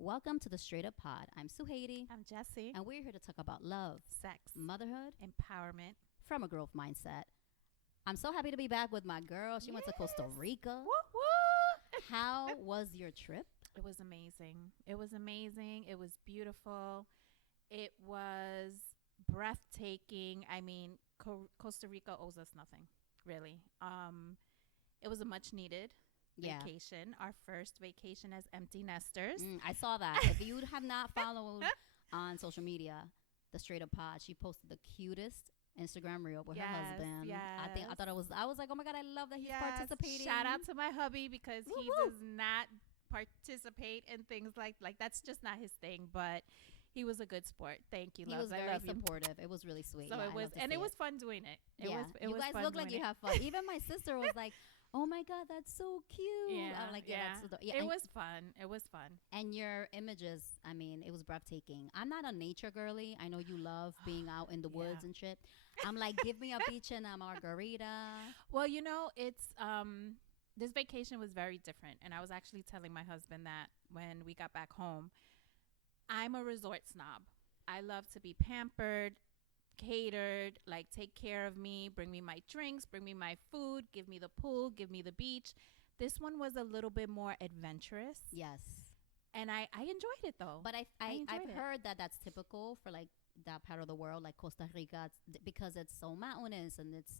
Welcome to the Straight Up Pod. I'm Sujeiry. I'm Jessi. And we're here to talk about love, Sex, motherhood, empowerment from a growth mindset. I'm so happy to be back with my girl. She went to Costa Rica. Woo woo! How was your trip? It was amazing. It was amazing. It was beautiful. It was breathtaking. I mean, Costa Rica owes us nothing, really. It was a much needed vacation, our first vacation as empty nesters. I saw that. If you have not followed on social media, the Straight Up Pod, she posted the cutest Instagram reel with her husband. Yes. I was like, oh my God, I love that he's participating. Shout out to my hubby because he does not participate in things like that's just not his thing, but he was a good sport. Thank you, love. He was very supportive. It was really sweet. So it was fun doing it. You guys look like you have fun. Even my sister was like, oh my God, that's so cute. I'm like, it was fun. It was fun. And your images, I mean, it was breathtaking. I'm not a nature girly. I know you love being out in the woods and shit. I'm like, give me a beach and a margarita. Well, it's this vacation was very different. And I was actually telling my husband that when we got back home. I'm a resort snob. I love to be pampered, catered, like take care of me, bring me my drinks, bring me my food, give me the pool, give me the beach. This one was a little bit more adventurous. Yes. And I enjoyed it though. But I've heard that that's typical for like that part of the world, like Costa Rica, because it's so mountainous and it's,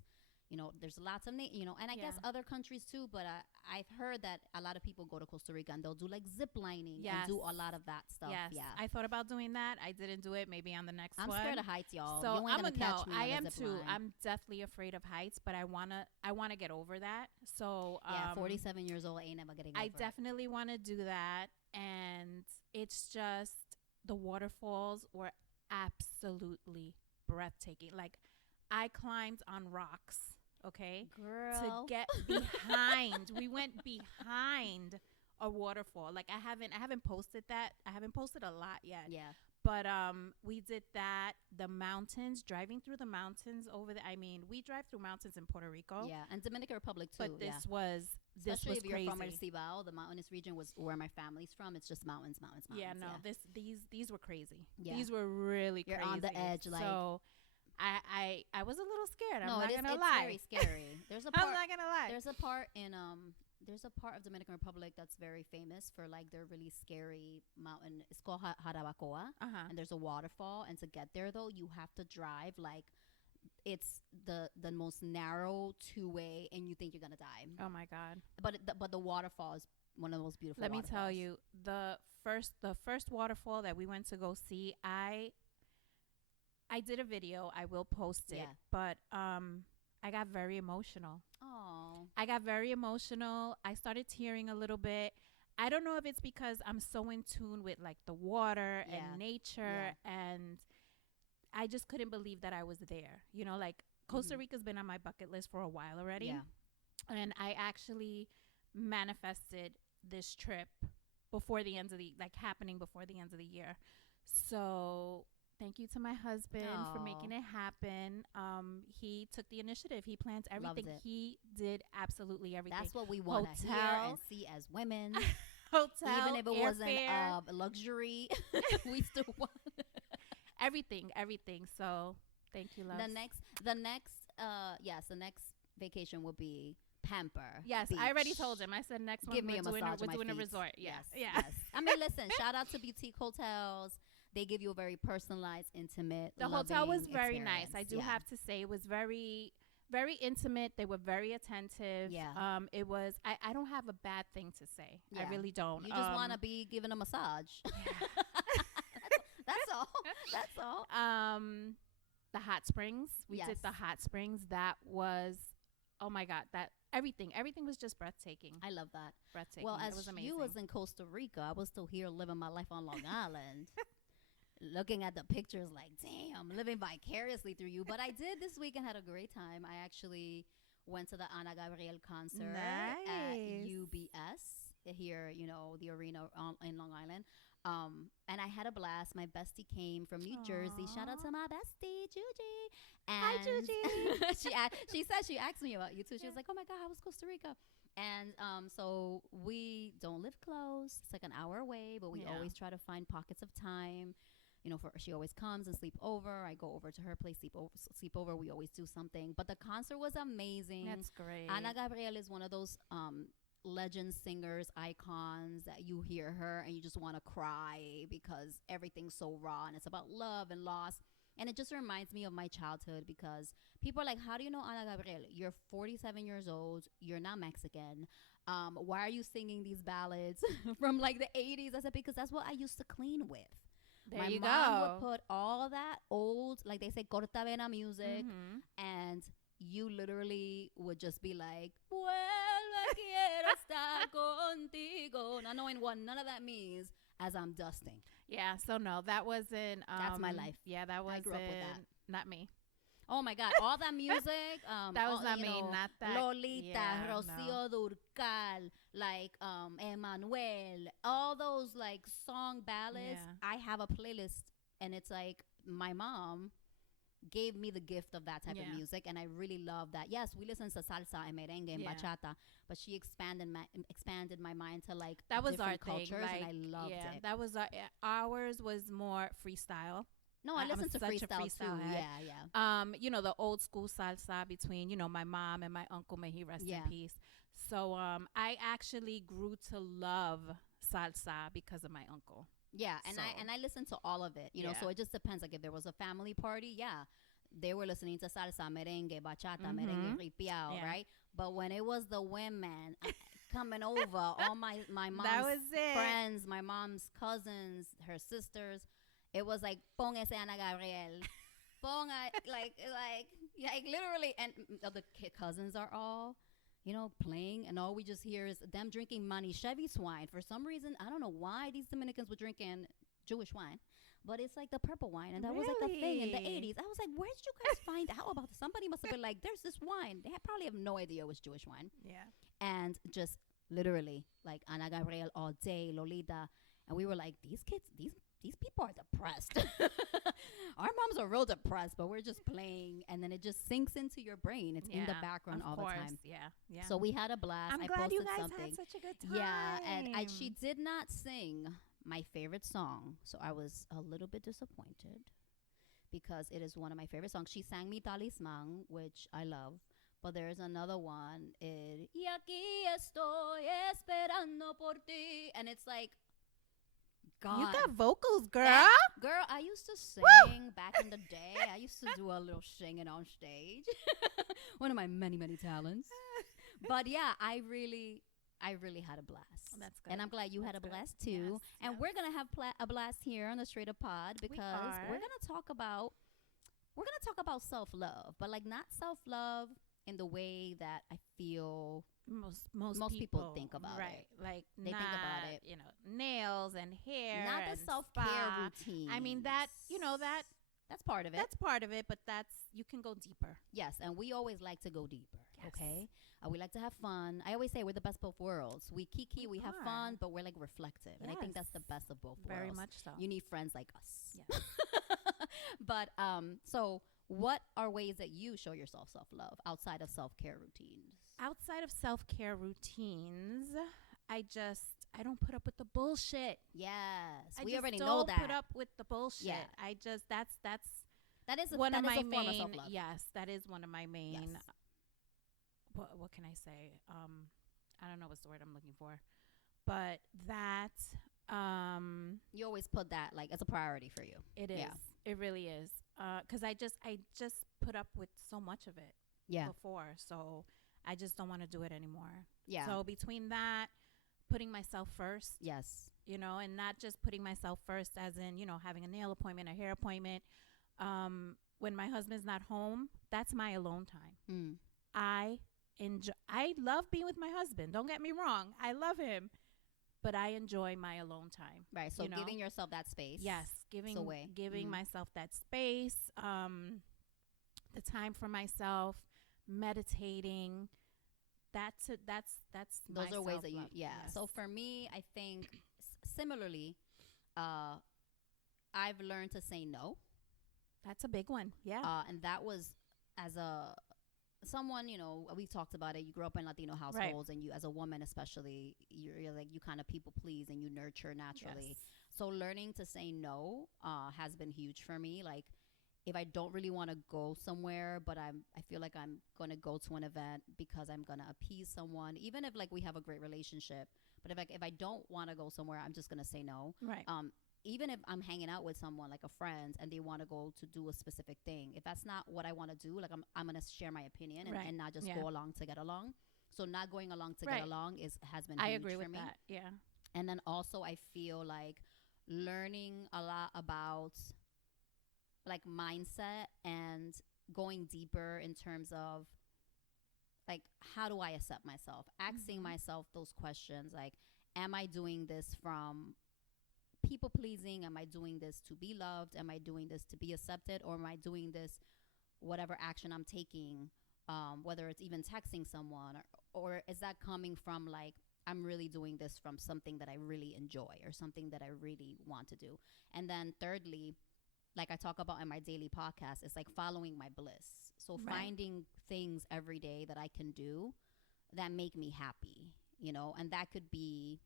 there's lots of, and I guess other countries too. But I've heard that a lot of people go to Costa Rica and they'll do like zip lining and do a lot of that stuff. Yes. Yeah. I thought about doing that. I didn't do it. Maybe on the next one. I'm scared of heights, y'all. So I am too. Line. I'm definitely afraid of heights, but I wanna get over that. So 47 years old ain't never getting over I definitely want to do that. And it's just the waterfalls were absolutely breathtaking. Like I climbed on rocks. Okay, girl, to get behind. We went behind a waterfall. Like I haven't posted that. I haven't posted a lot yet. Yeah. But we did that. The mountains, driving through the mountains over there. I mean, we drive through mountains in Puerto Rico. Yeah, and Dominican Republic too. But this was Especially if you're crazy. from El Cibao, the mountainous region was where my family's from. It's just mountains. Yeah, no, these were crazy. Yeah. These were really you're crazy. On the edge, like. So I was a little scared. I'm not gonna lie. It's very scary. There's a part. I'm not gonna lie. There's a part in There's a part of Dominican Republic that's very famous for like their really scary mountain. It's called Jarabacoa, and there's a waterfall. And to get there though, you have to drive like it's the most narrow two-way, and you think you're gonna die. Oh my God! But the waterfall is one of the most beautiful. Let me tell you, the first waterfall that we went to go see, I did a video. I will post it. Yeah. But I got very emotional. Oh. I got very emotional. I started tearing a little bit. I don't know if it's because I'm so in tune with like the water and nature, and I just couldn't believe that I was there. Like Costa Rica's been on my bucket list for a while already. Yeah. And I actually manifested this trip before the end of happening before the end of the year. So thank you to my husband for making it happen. He took the initiative. He planned everything. He did absolutely everything. That's what we want to hear and see as women. Hotel, even if it wasn't a luxury, we still want everything. So thank you, love. The next vacation will be pamper. Yes, beach. I already told him. I said next one Give me a massage. We're doing a resort. Yes. I mean, listen. Shout out to boutique hotels. They give you a very personalized, intimate. The hotel was very experience. nice. I do have to say it was very, very intimate. They were very attentive. Yeah. It was. I don't have a bad thing to say. Yeah. I really don't. You just want to be given a massage. Yeah. That's all. That's all. The hot springs. We did the hot springs. That was. Oh my God. That everything was just breathtaking. I love that. Breathtaking. Well, it was amazing. you was in Costa Rica, I was still here living my life on Long Island. Looking at the pictures like, damn, living vicariously through you. But I did this week and had a great time. I actually went to the Ana Gabriel concert at UBS here, the arena in Long Island. And I had a blast. My bestie came from New Jersey. Shout out to my bestie, Juji. And Hi, Juji. she said she asked me about you too. She was like, oh my God, how was Costa Rica? And so we don't live close. It's like an hour away, but we always try to find pockets of time. You know, for she always comes and sleep over. I go over to her place, sleep over. We always do something. But the concert was amazing. That's great. Ana Gabriel is one of those legend singers, icons that you hear her and you just want to cry because everything's so raw and it's about love and loss. And it just reminds me of my childhood because people are like, how do you know Ana Gabriel? You're 47 years old. You're not Mexican. Why are you singing these ballads from like the 80s? I said, because that's what I used to clean with. There my you mom go. would put all that old, like they say, corta vena music. And you literally would just be like, vuelve, quiero estar contigo. Not knowing what none of that means as I'm dusting. Yeah, so no, that wasn't That's my life. Yeah, that wasn't. I grew up with that. Not me. Oh my God, all that music. That was all, not you me, know, not that. Lolita, Yeah, Rocío Durcal, like Emmanuel, all those like song ballads. Yeah. I have a playlist, and it's like my mom gave me the gift of that type of music, and I really love that. Yes, we listen to salsa and merengue and bachata, but she expanded my mind to like that was our different cultures, thing. Like, and I loved it. That was ours was more freestyle. No, I listen to such a freestyle too. head. Yeah. You know, the old school salsa between, you know, my mom and my uncle, may he rest in peace. So I actually grew to love salsa because of my uncle. Yeah, and I listen to all of it, you know, so it just depends. Like if there was a family party, they were listening to salsa, merengue, bachata, merengue, ripiao, right? But when it was the women coming over, all my mom's friends, my mom's cousins, her sisters, it was like, pon ese Ana Gabriel. like literally, and the cousins are all, you know, playing, and all we just hear is them drinking Manichevi's wine. For some reason, I don't know why these Dominicans were drinking Jewish wine, but it's like the purple wine, and that was like a thing in the 80s. I was like, where did you guys find out about this? Somebody must have been like, there's this wine. They probably have no idea it was Jewish wine. Yeah. And just literally, like Ana Gabriel all day, Lolita, and we were like, these kids, these people are depressed. Our moms are real depressed, but we're just playing, and then it just sinks into your brain. It's in the background all the time. Yeah. So we had a blast. I'm glad you guys had such a good time. Yeah, and she did not sing my favorite song, so I was a little bit disappointed because it is one of my favorite songs. She sang Mi Talismán, which I love, but there's another one. Y aquí estoy esperando por ti, and it's like, God. You got vocals, girl. Girl, I used to sing back in the day. I used to do a little singing on stage. One of my many, many talents. But yeah, I really had a blast. That's good. And I'm glad you had a blast too. Yes, and we're going to have a blast here on the Straight Up Pod because we're going to talk about self-love, but like not self-love in the way that I feel most people think about it. Like they think about it, you know, nails and hair, not and the self-care routine. I mean that, you know, that's part of it. That's part of it, but you can go deeper. Yes, and we always like to go deeper. Yes. Okay, we like to have fun. I always say we're the best of both worlds. We kiki, we have fun, but we're like reflective, and I think that's the best of both worlds. Very much so. You need friends like us. Yes. But so what are ways that you show yourself self-love outside of self-care routines? Outside of self-care routines, I don't put up with the bullshit. Yes, I we just already don't know that. Put up with the bullshit. Yeah. I just that's that is one of my form of main. self-love. Yes, that is one of my main. Yes. What can I say? I don't know what's the word I'm looking for, but that you always put that like as a priority for you. It is. Yeah. It really is. Because I just put up with so much of it. Yeah. Before, so I just don't want to do it anymore. Yeah. So between that, putting myself first. Yes. You know, and not just putting myself first as in, you know, having a nail appointment, a hair appointment. When my husband's not home, that's my alone time. I love being with my husband. Don't get me wrong. I love him. But I enjoy my alone time. Right. So giving yourself that space. Yes. Giving myself that space. The time for myself. Meditating. That's those my are ways that you Yes. So for me, I think similarly, I've learned to say no. That's a big one. Yeah. And that was as a someone, we talked about it. You grew up in Latino households, and you, as a woman especially, you're like, you kind of people please and you nurture naturally. Yes. So learning to say no has been huge for me. Like, if I don't really want to go somewhere, but I feel like I'm going to go to an event because I'm going to appease someone, even if like we have a great relationship. But if I don't want to go somewhere, I'm just going to say no. Right. Even if I'm hanging out with someone like a friend and they want to go to do a specific thing, if that's not what I want to do, like I'm going to share my opinion and not just go along to get along. So not going along to get along has been huge agree for with me. that. Yeah. And then also I feel like learning a lot about like mindset and going deeper in terms of like, how do I accept myself? Asking myself those questions like, am I doing this from people pleasing? Am I doing this to be loved? Am I doing this to be accepted? Or am I doing this, whatever action I'm taking, whether it's even texting someone, or is that coming from like, I'm really doing this from something that I really enjoy or something that I really want to do? And then thirdly, like I talk about in my daily podcast, it's like following my bliss. So finding things every day that I can do that make me happy, and that could be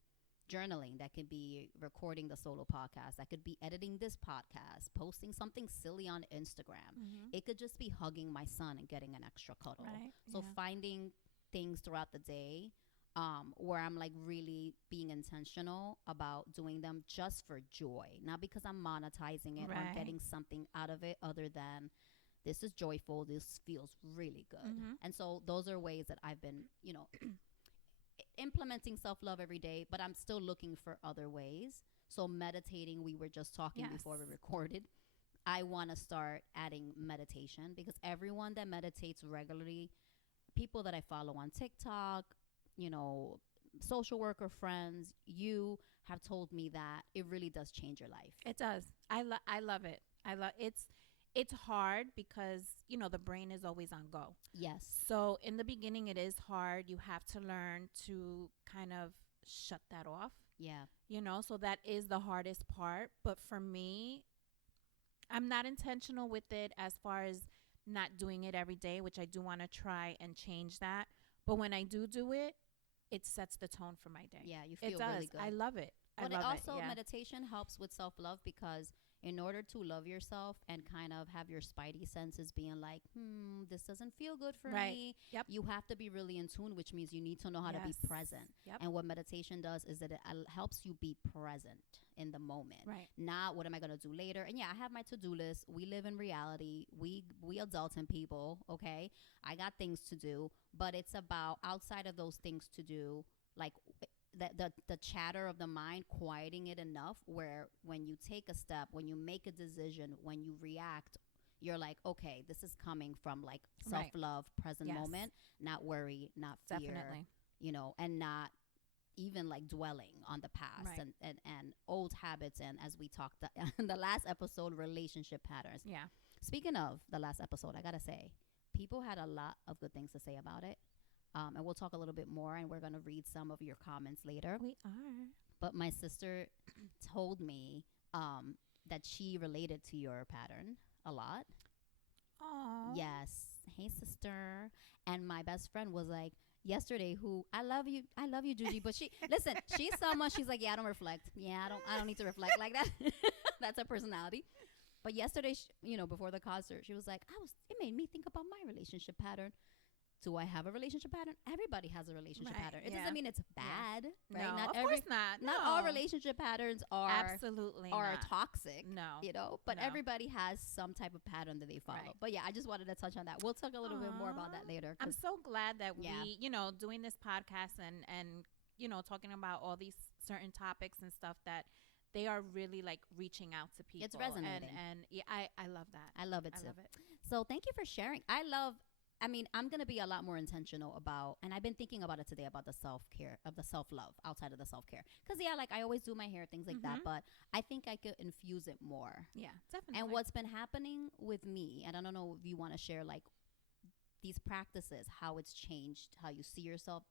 journaling, that could be recording the solo podcast, that could be editing this podcast, posting something silly on Instagram. It could just be hugging my son and getting an extra cuddle. So finding things throughout the day where I'm like really being intentional about doing them just for joy, not because I'm monetizing it or I'm getting something out of it other than this is joyful, this feels really good. And so those are ways that I've been, implementing self-love every day, but I'm still looking for other ways. So meditating, we were just talking before we recorded. I want to start adding meditation because everyone that meditates regularly, people that I follow on TikTok, social worker friends, you have told me that it really does change your life. It does. I love it. It's hard because, the brain is always on go. Yes. So in the beginning, it is hard. You have to learn to kind of shut that off. Yeah. So that is the hardest part. But for me, I'm not intentional with it as far as not doing it every day, which I do want to try and change that. But when I do it, it sets the tone for my day. Yeah, you feel it does. really good. I love it. But also meditation helps with self-love because in order to love yourself and kind of have your spidey senses being like, this doesn't feel good for me. Yep. You have to be really in tune, which means you need to know how to be present. Yep. And what meditation does is that it helps you be present in the moment. Right. Not what am I going to do later? And yeah, I have my to-do list. We live in reality. We adulting people, okay? I got things to do, but it's about outside of those things to do, like the chatter of the mind, quieting it enough where when you take a step, when you make a decision, when you react, you're like, okay, this is coming from like self-love, present moment, not worry, not fear, definitely, and not even like dwelling on the past and old habits. And as we talked in the last episode, relationship patterns. Yeah. Speaking of the last episode, I gotta say, people had a lot of good things to say about it. And we'll talk a little bit more, and we're going to read some of your comments later. We are. But my sister told me that she related to your pattern a lot. Aww. Yes. Hey, sister. And my best friend was like, yesterday, I love you, Juji. But she's someone, she's like, yeah, I don't reflect. Yeah, I don't need to reflect like that. That's her personality. But yesterday, before the concert, she was like, it made me think about my relationship pattern. Do I have a relationship pattern? Everybody has a relationship pattern. It doesn't mean it's bad, right? No, of course not. Not all relationship patterns are absolutely not toxic. No, but everybody has some type of pattern that they follow. Right. But yeah, I just wanted to touch on that. We'll talk a little bit more about that later. I'm so glad that we, doing this podcast and talking about all these certain topics and stuff that they are really like reaching out to people. It's resonating, and yeah, I love that. I love it too. So thank you for sharing. I'm going to be a lot more intentional about, and I've been thinking about it today, about the self-care, of the self-love outside of the self-care. Because, like I always do my hair, things like that, but I think I could infuse it more. Yeah, definitely. And what's been happening with me, and I don't know if you want to share, like, these practices, how it's changed, how you see yourself.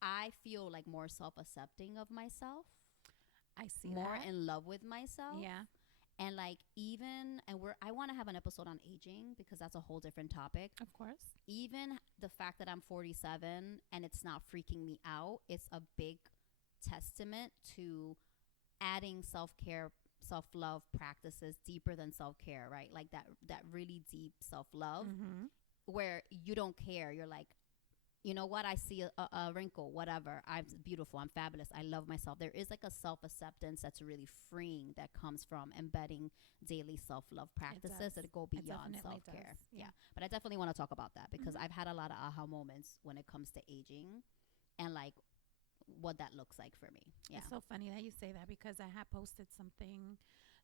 I feel like more self-accepting of myself. I see more in love with myself. Yeah. And like I want to have an episode on aging because that's a whole different topic. Of course. Even the fact that I'm 47 and it's not freaking me out, it's a big testament to adding self-care, self-love practices deeper than self-care, right? Like that really deep self-love where you don't care. You're like, you know what? I see a wrinkle, whatever. I'm beautiful. I'm fabulous. I love myself. There is like a self-acceptance that's really freeing that comes from embedding daily self-love practices that go beyond self-care. Yeah. But I definitely want to talk about that because I've had a lot of aha moments when it comes to aging and like what that looks like for me. Yeah. It's so funny that you say that because I had posted something.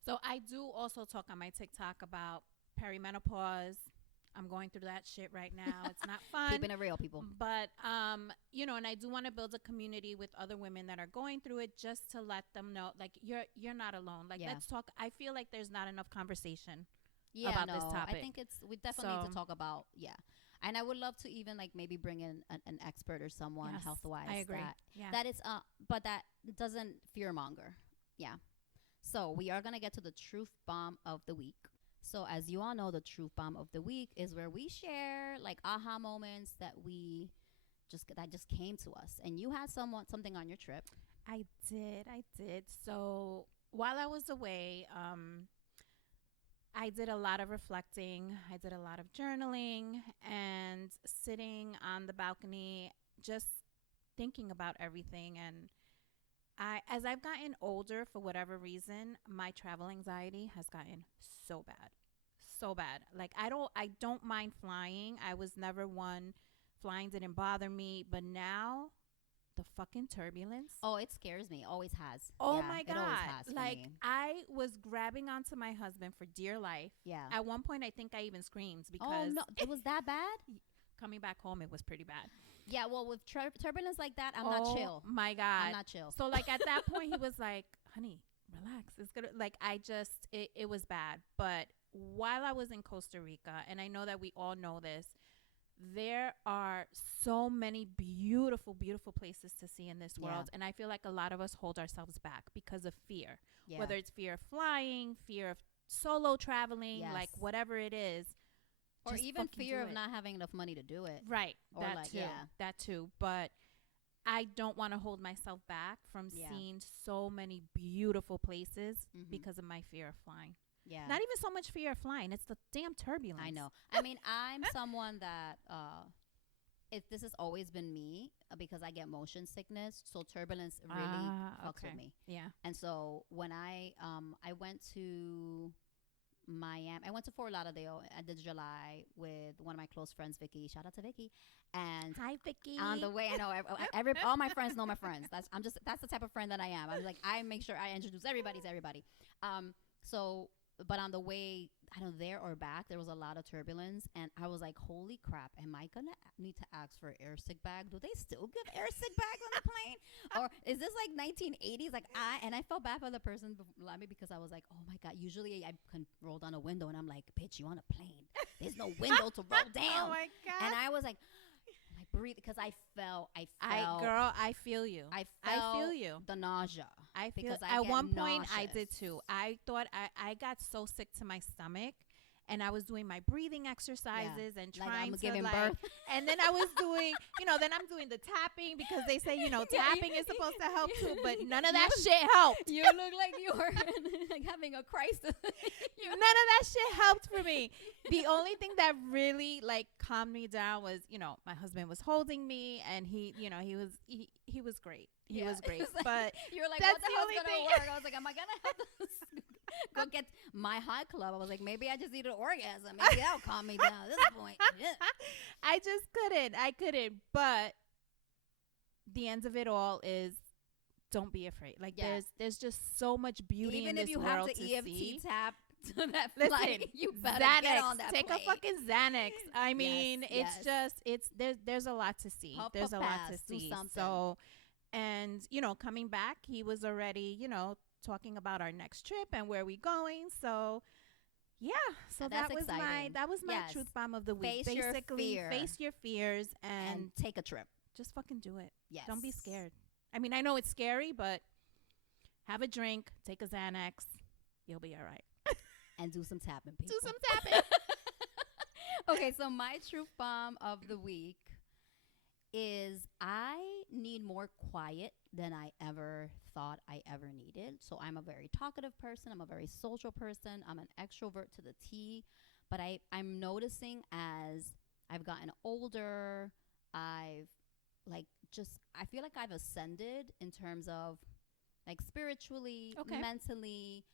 So I do also talk on my TikTok about perimenopause. I'm going through that shit right now. It's not fun. Keeping it real, people. But, you know, and I do want to build a community with other women that are going through it just to let them know, like, you're not alone. Like, let's talk. I feel like there's not enough conversation about this topic. I think we definitely need to talk about, And I would love to even, like, maybe bring in an expert or someone health-wise. I agree. That is, but that doesn't fear-monger. Yeah. So we are going to get to the truth bomb of the week. So as you all know, the truth bomb of the week is where we share like aha moments that just came to us. And you had something on your trip. I did. So while I was away, I did a lot of reflecting. I did a lot of journaling and sitting on the balcony, just thinking about everything. And as I've gotten older, for whatever reason, my travel anxiety has gotten so bad. Like I don't mind flying. I was never one. Flying didn't bother me, but now the fucking turbulence. Oh, it scares me. Always has. Oh my God. It always has. Like I was grabbing onto my husband for dear life. Yeah. At one point I think I even screamed because oh no, it was that bad? Coming back home it was pretty bad. Yeah, well, with turbulence like that, I'm not chill. Oh my God. I'm not chill. So like at that point he was like, honey, relax. It's gonna like it was bad. But while I was in Costa Rica, and I know that we all know this, there are so many beautiful, beautiful places to see in this world. And I feel like a lot of us hold ourselves back because of fear. Yeah. Whether it's fear of flying, fear of solo traveling, like whatever it is. Or even fear of not having enough money to do it. Right. Or that too. That too. But I don't want to hold myself back from seeing so many beautiful places because of my fear of flying. Yeah. Not even so much fear of flying. It's the damn turbulence. I know. I mean, I'm someone that this has always been me because I get motion sickness. So turbulence really fucks with me. Yeah. And so when I went to Miami, I went to Fort Lauderdale at the July with one of my close friends, Vicky. Shout out to Vicky. And hi, Vicky. On the way, I know all my friends know my friends. That's the type of friend that I am. I'm like, I make sure I introduce everybody to everybody. But on the way, I don't know, there or back, there was a lot of turbulence. And I was like, holy crap, am I going to need to ask for an air sick bag? Do they still give air sick bags on the plane? Or is this like 1980s? And I felt bad for the person because I was like, oh my God, usually I can roll down a window and I'm like, bitch, you on a plane. There's no window to roll down. Oh my God. And I was like, breathe because I felt girl, I feel you. I feel you. The nausea. I feel at one point I did too. I thought I got so sick to my stomach and I was doing my breathing exercises and trying to giving birth. And then I was doing, then I'm doing the tapping because they say, tapping is supposed to help too, but none of that shit helped. You look like you were like having a crisis. None of that shit helped for me. The only thing that really like calmed me down was, my husband was holding me and he was great. He was great. But you're like, what the hell's gonna work? I was like, am I gonna have to go get my hot club? I was like, maybe I just need an orgasm. Maybe that'll calm me down at this point. I just couldn't. But the end of it all is don't be afraid. Like there's just so much beauty in this world to see. Even if you have to EFT tap to that flight, listen, you better Xanax, get on that take plane. a fucking Xanax. I mean, there's a lot to see. There's a lot to see. So, and coming back, he was already talking about our next trip and where we going. So yeah, so that was my truth bomb of the week. Basically, face your fears and take a trip. Just fucking do it. Yes. Don't be scared. I mean, I know it's scary, but have a drink, take a Xanax, You'll be all right. And do some tapping, people. Do some tapping. Okay, so my truth bomb of the week is I need more quiet than I ever thought I ever needed. So I'm a very talkative person. I'm a very social person. I'm an extrovert to the T. But I'm noticing as I've gotten older, I feel like I've ascended in terms of like spiritually, mentally.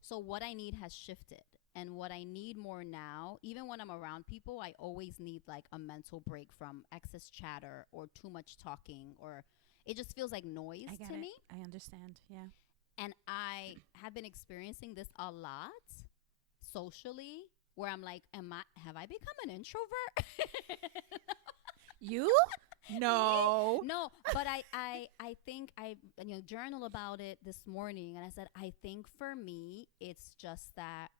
So what I need has shifted. And what I need more now, even when I'm around people, I always need like a mental break from excess chatter or too much talking, or it just feels like noise to me. I understand. Yeah. And I have been experiencing this a lot socially, where I'm like, have I become an introvert? You? No. No, but I think I journal about it this morning, and I said I think for me it's just that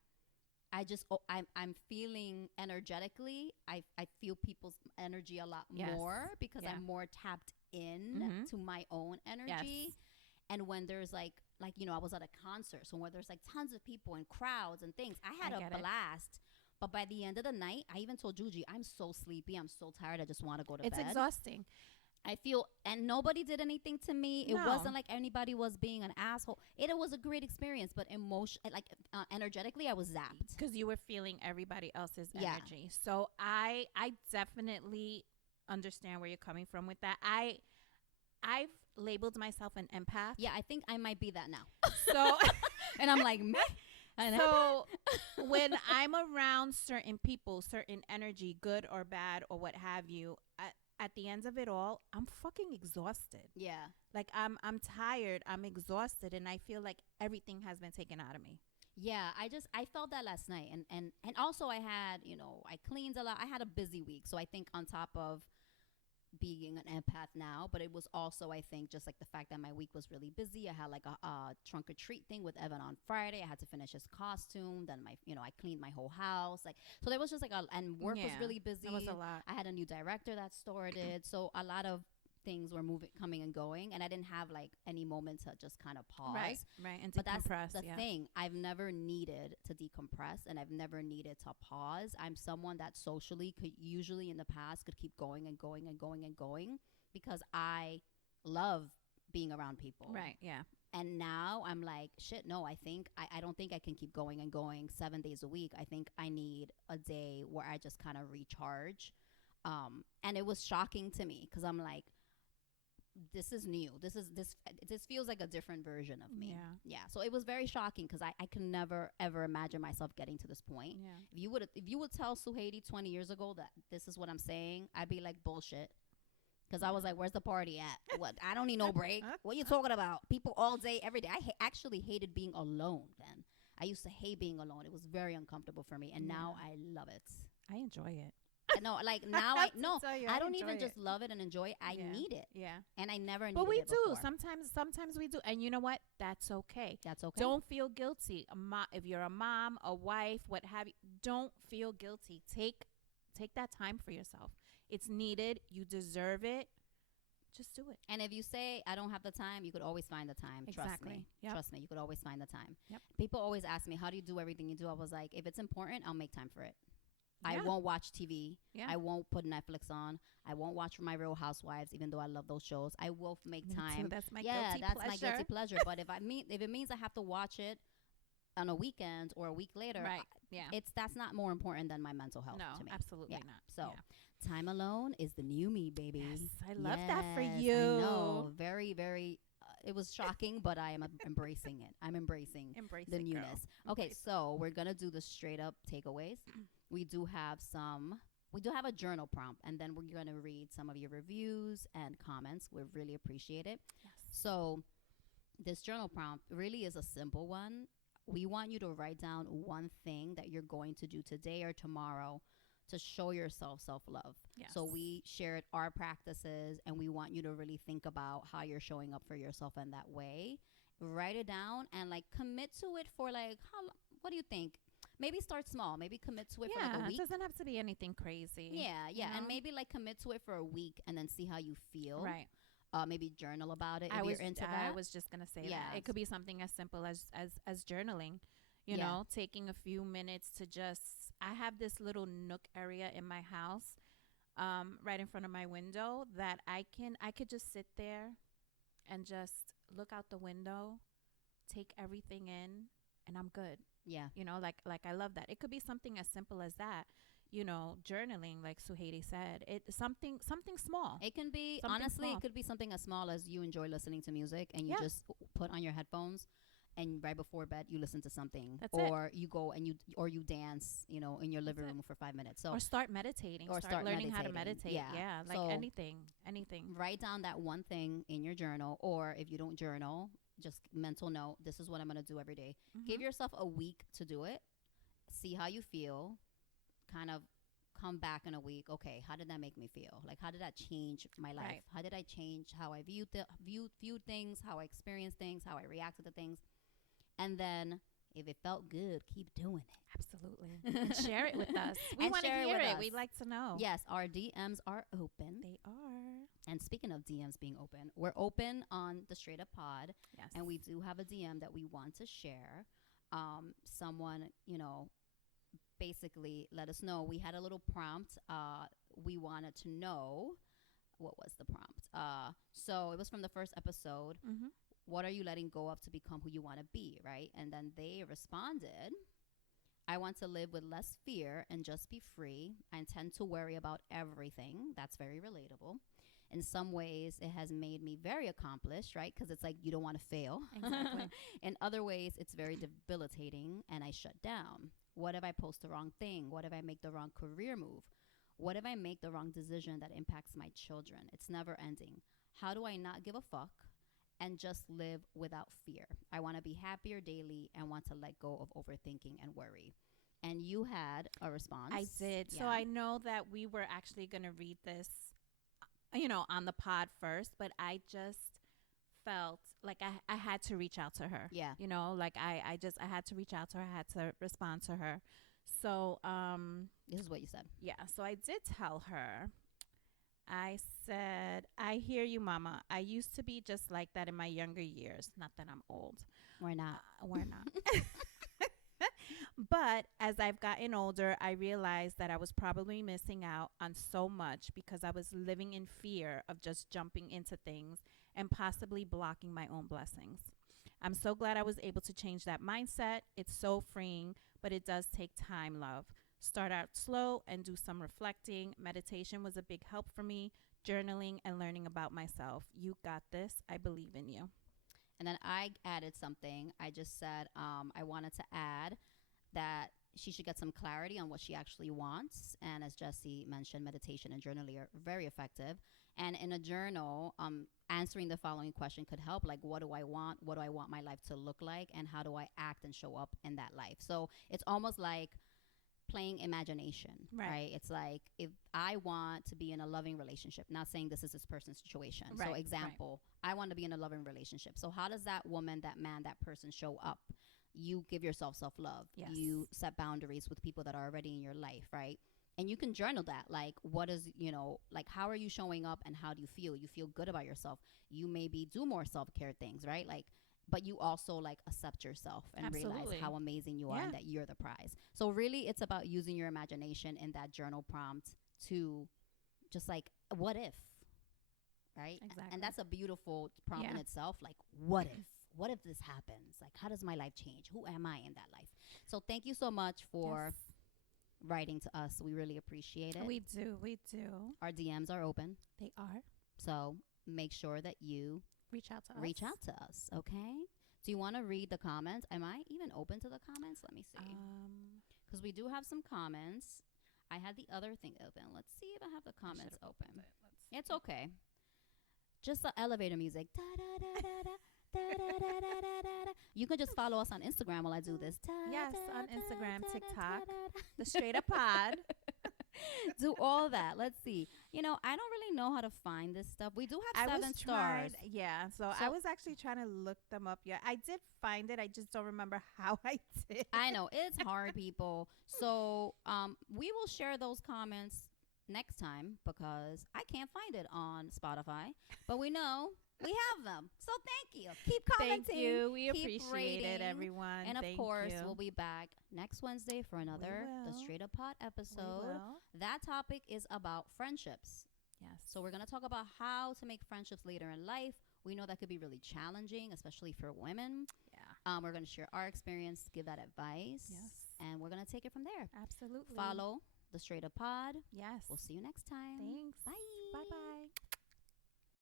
I'm feeling energetically. I feel people's energy a lot more because I'm more tapped in to my own energy. Yes. And when there's like I was at a concert, so where there's like tons of people and crowds and things, I had a blast. But by the end of the night, I even told Juji, I'm so sleepy, I'm so tired, I just want to go to bed. It's exhausting. I feel, and nobody did anything to me. It wasn't like anybody was being an asshole. It was a great experience, but energetically, I was zapped. Because you were feeling everybody else's energy. So I definitely understand where you're coming from with that. I've labeled myself an empath. Yeah, I think I might be that now. So, and I'm like, meh. So when I'm around certain people, certain energy, good or bad or what have you, at the end of it all, I'm fucking exhausted. Yeah. Like I'm tired, I'm exhausted, and I feel like everything has been taken out of me. Yeah, I felt that last night. And also I had, I cleaned a lot. I had a busy week. So I think on top of being an empath now, but it was also, I think, just like the fact that my week was really busy. I had like a trunk or treat thing with Evan on Friday. I had to finish his costume. Then I cleaned my whole house. Like, so there was just and work was really busy. It was a lot. I had a new director that started. So a lot of things were coming and going, and I didn't have like any moment to just kind of pause. Right, and but that's decompress. the thing. I've never needed to decompress, and I've never needed to pause. I'm someone that socially could usually in the past could keep going and going and going and going because I love being around people. Right, yeah. And now I'm like, shit, no, I don't think I can keep going and going 7 days a week. I think I need a day where I just kind of recharge. And it was shocking to me because I'm like, this is new. This feels like a different version of me. Yeah. So it was very shocking because I can never ever imagine myself getting to this point. Yeah. If you would tell Sujeiry 20 years ago that this is what I'm saying, I'd be like, bullshit. Because I was like, where's the party at? What? I don't need no break. What are you talking about? People all day, every day. I actually hated being alone then. I used to hate being alone. It was very uncomfortable for me. And now I love it. I enjoy it. No, like now I don't even just love it and enjoy it. I need it. Yeah. And I never needed it. But we do. Before. Sometimes we do. And you know what? That's okay. That's okay. Don't feel guilty. If you're a mom, a wife, what have you, don't feel guilty. Take that time for yourself. It's needed. You deserve it. Just do it. And if you say, I don't have the time, you could always find the time. Trust me. Yep. Trust me. You could always find the time. Yep. People always ask me, how do you do everything you do? I was like, if it's important, I'll make time for it. I won't watch TV. I won't put Netflix on. I won't watch My Real Housewives, even though I love those shows. I will make time. Too. That's my guilty pleasure. My guilty pleasure. But if it means I have to watch it on a weekend or a week later, that's not more important than my mental health to me. Absolutely not. So time alone is the new me, baby. Yes, I love that for you. I know. Very, very. It was shocking, but I am embracing it. I'm embracing the newness. Okay, so we're gonna do the straight up takeaways. We do have a journal prompt, and then we're gonna read some of your reviews and comments. We really appreciate it. Yes. So this journal prompt really is a simple one. We want you to write down one thing that you're going to do today or tomorrow to show yourself self-love. Yes. So we shared our practices, and we want you to really think about how you're showing up for yourself in that way. Write it down and like commit to it for like what do you think? Maybe start small. Maybe commit to it for like a week. It doesn't have to be anything crazy. Yeah. You know? And maybe like commit to it for a week and then see how you feel. Right. Maybe journal about it if you're into that. I was just gonna say that. It could be something as simple as journaling. taking a few minutes to just, I have this little nook area in my house, right in front of my window that I could just sit there and just look out the window, take everything in, and I'm good. Yeah. Like I love that. It could be something as simple as that. Journaling, like Sujeiry said, it's something small. It can be, Something honestly, small. it could be something as small as you enjoy listening to music and you Yeah. just put on your headphones and right before bed you listen to something. That's or you go and you dance, in your living That's it. room for 5 minutes. So Or start meditating. Or start learning how to meditating. meditate. Yeah. Yeah. Like So- anything. write down that one thing in your journal, or if you don't journal, just mental note, this is what I'm going to do every day. Give Mhm. yourself a week to do it. See how you feel. Kind of come back in a week. Okay, how did that make me feel? Like, how did that change my life? Right. How did I change how I viewed things, how I experienced things, how I reacted to things? And then if it felt good, keep doing it. Absolutely. And share it with us. We And want to share it hear with it. us. We'd like to know. Yes, our DMs are open. They are. And speaking of DMs being open, we're open on the Straight Up Pod. Yes. And we do have a DM that we want to share. Someone, basically let us know. We had a little prompt. We wanted to know, what was the prompt? So it was from the first episode. Mhm. What are you letting go of to become who you want to be, right? And then they responded, I want to live with less fear and just be free. I intend to worry about everything. That's very relatable. In some ways, it has made me very accomplished, right? Because it's like you don't want to fail. Exactly. In other ways, it's very debilitating and I shut down. What if I post the wrong thing? What if I make the wrong career move? What if I make the wrong decision that impacts my children? It's never ending. How do I not give a fuck and just live without fear? I want to be happier daily and want to let go of overthinking and worry. And you had a response. I did. So Yeah. I know that we were actually going to read this, on the pod first, but I just felt like I had to reach out to her. Yeah. I had to reach out to her. I had to respond to her. So, This is what you said. yeah. So I did tell her. I said, I hear you, mama. I used to be just like that in my younger years. Not that I'm old. We're not. We're not. But as I've gotten older, I realized that I was probably missing out on so much because I was living in fear of just jumping into things and possibly blocking my own blessings. I'm so glad I was able to change that mindset. It's so freeing, but it does take time, love. Start out slow and do some reflecting. Meditation was a big help for me. Journaling and learning about myself. You got this. I believe in you. And then I added something. I just said I wanted to add that she should get some clarity on what she actually wants. And as Jessi mentioned, meditation and journaling are very effective. And in a journal, answering the following question could help. Like, what do I want? What do I want my life to look like? And how do I act and show up in that life? So it's almost like playing imagination, right? It's like, if I want to be in a loving relationship, not saying this is this person's situation. So example, I want to be in a loving relationship. So how does that woman, that man, that person show up? You give yourself self-love. Yes. You set boundaries with people that are already in your life, right? And you can journal that. Like, what is, like, how are you showing up and how do you feel? You feel good about yourself. You maybe do more self-care things, right? Like, but you also like accept yourself and realize how amazing you are and that you're the prize. So really it's about using your imagination in that journal prompt to just like, what if, right? Exactly. And that's a beautiful prompt in itself. Like, what if? What if this happens? Like, how does my life change? Who am I in that life? So thank you so much for writing to us. We really appreciate it. We do. Our DMs are open. They are. So make sure that you reach out to us. Okay. Do you want to read the comments? Am I even open to the comments? Let me see. Because we do have some comments. I had the other thing open. Let's see if I have the comments open. It's okay. Just the elevator music. Da, da, da, da, da. Da, da, da, da, da, da. You can just follow us on Instagram while I do this. Yes, on Instagram, TikTok, the Straight Up Pod. Do all that. Let's see. I don't really know how to find this stuff. We do have 7 stars. So I was actually trying to look them up. Yeah, I did find it. I just don't remember how I did. I know. It's hard, people. So we will share those comments next time because I can't find it on Spotify. But we know We have them. So thank you. Keep commenting. Thank you. We keep appreciate it, rating, everyone. And of Thank course, you. we'll be back next Wednesday for another The will. Straight Up Pod We episode. will. That topic is about friendships. Yes. So we're going to talk about how to make friendships later in life. We know that could be really challenging, especially for women. Yeah. We're going to share our experience, give that advice. Yes. And we're going to take it from there. Absolutely. Follow The Straight Up Pod. Yes. We'll see you next time. Thanks. Bye.